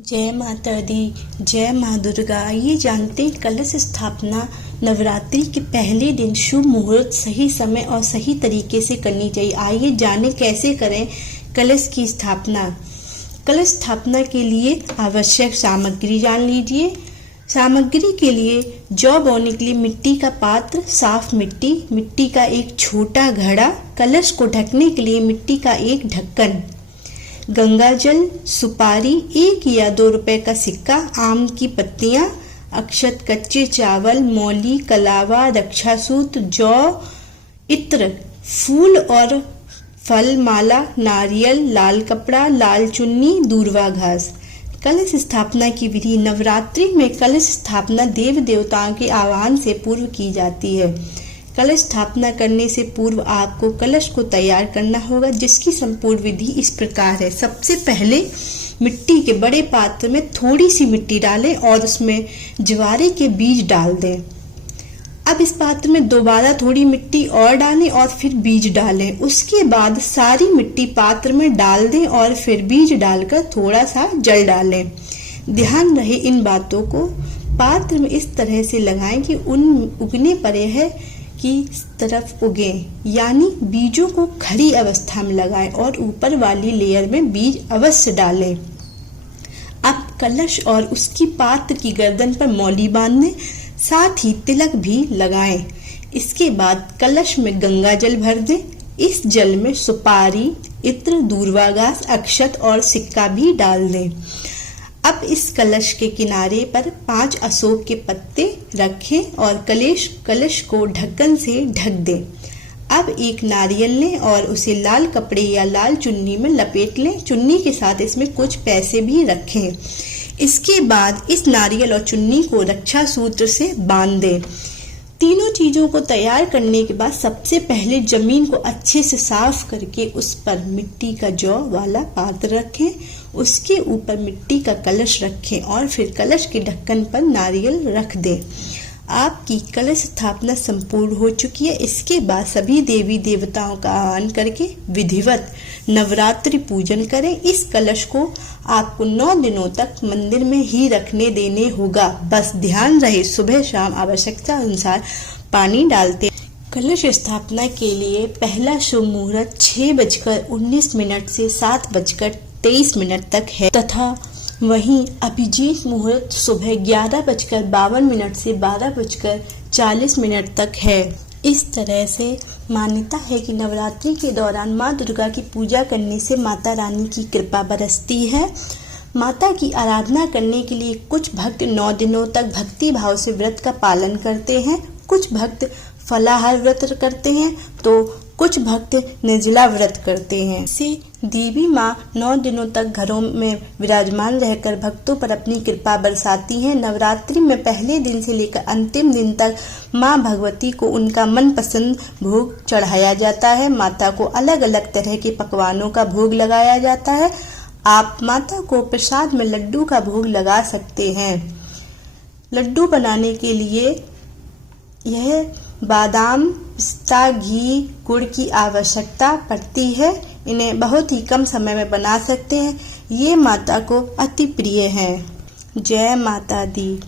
जय माता दी। जय माँ दुर्गा। ये जानते हैं कलश स्थापना नवरात्रि के पहले दिन शुभ मुहूर्त सही समय और सही तरीके से करनी चाहिए। आइए जाने कैसे करें कलश की स्थापना। कलश स्थापना के लिए आवश्यक सामग्री जान लीजिए। सामग्री के लिए जौ बोने के लिए मिट्टी का पात्र, साफ मिट्टी का एक छोटा घड़ा, कलश को ढकने के लिए मिट्टी का एक ढक्कन, गंगा जल, सुपारी, 1 या 2 रुपए का सिक्का, आम की पत्तियां, अक्षत, कच्चे चावल, मौली, कलावा, रक्षासूत्र, जौ, इत्र, फूल और फल, माला, नारियल, लाल कपड़ा, लाल चुन्नी, दूर्वा घास। कलश स्थापना की विधि। नवरात्रि में कलश स्थापना देव देवताओं के आह्वान से पूर्व की जाती है। कलश स्थापना करने से पूर्व आपको कलश को तैयार करना होगा, जिसकी संपूर्ण विधि इस प्रकार है। सबसे पहले मिट्टी के बड़े पात्र में थोड़ी सी मिट्टी डालें और उसमें ज्वारे के बीज डाल दें। अब इस पात्र में दोबारा थोड़ी मिट्टी और डालें और फिर बीज डालें। उसके बाद सारी मिट्टी पात्र में डाल दें और फिर बीज डालकर थोड़ा सा जल डालें। ध्यान रहे इन बातों को पात्र में इस तरह से लगाएं कि उन उगने पर यह की तरफ उगे, यानी बीजों को खड़ी अवस्था में लगाएं और ऊपर वाली लेयर में बीज अवश्य डालें। अब कलश और उसकी पात्र की गर्दन पर मौली बांध दें, साथ ही तिलक भी लगाएं। इसके बाद कलश में गंगा जल भर दें। इस जल में सुपारी, इत्र, दूर्वा घास, अक्षत और सिक्का भी डाल दें। अब इस कलश के किनारे पर 5 अशोक के पत्ते रखें और कलश को ढक्कन से ढक दें। अब एक नारियल लें और उसे लाल कपड़े या लाल चुन्नी में लपेट लें। चुन्नी के साथ इसमें कुछ पैसे भी रखें। इसके बाद इस नारियल और चुन्नी को रक्षा सूत्र से बांध दें। तीनों चीजों को तैयार करने के बाद सबसे पहले जमीन को अच्छे से साफ करके उस पर मिट्टी का जौ वाला पात्र रखें। उसके ऊपर मिट्टी का कलश रखें और फिर कलश के ढक्कन पर नारियल रख दें। आपकी कलश स्थापना संपूर्ण हो चुकी है। इसके बाद सभी देवी देवताओं का आह्वान करके विधिवत नवरात्रि पूजन करें। इस कलश को आपको 9 दिनों तक मंदिर में ही रखने देने होगा। बस ध्यान रहे सुबह शाम आवश्यकता अनुसार पानी डालते। कलश स्थापना के लिए पहला शुभ मुहूर्त 6:19 से 7:23 तक है तथा वहीं अभिजीत मुहूर्त सुबह 11:52 से 12:40 तक है। इस तरह से मान्यता है कि नवरात्रि के दौरान माँ दुर्गा की पूजा करने से माता रानी की कृपा बरसती है। माता की आराधना करने के लिए कुछ भक्त 9 दिनों तक भक्ति भाव से व्रत का पालन करते हैं। कुछ भक्त फलाहार व्रत करते हैं तो कुछ भक्त निर्जला व्रत करते हैं। से देवी माँ 9 दिनों तक घरों में विराजमान रहकर भक्तों पर अपनी कृपा बरसाती हैं। नवरात्रि में पहले दिन से लेकर अंतिम दिन तक माँ भगवती को उनका मनपसंद भोग चढ़ाया जाता है। माता को अलग अलग तरह के पकवानों का भोग लगाया जाता है। आप माता को प्रसाद में लड्डू का भोग लगा सकते हैं। लड्डू बनाने के लिए यह बादाम, पिस्ता, घी, गुड़ की आवश्यकता पड़ती है। इन्हें बहुत ही कम समय में बना सकते हैं। ये माता को अति प्रिय है। जय माता दी।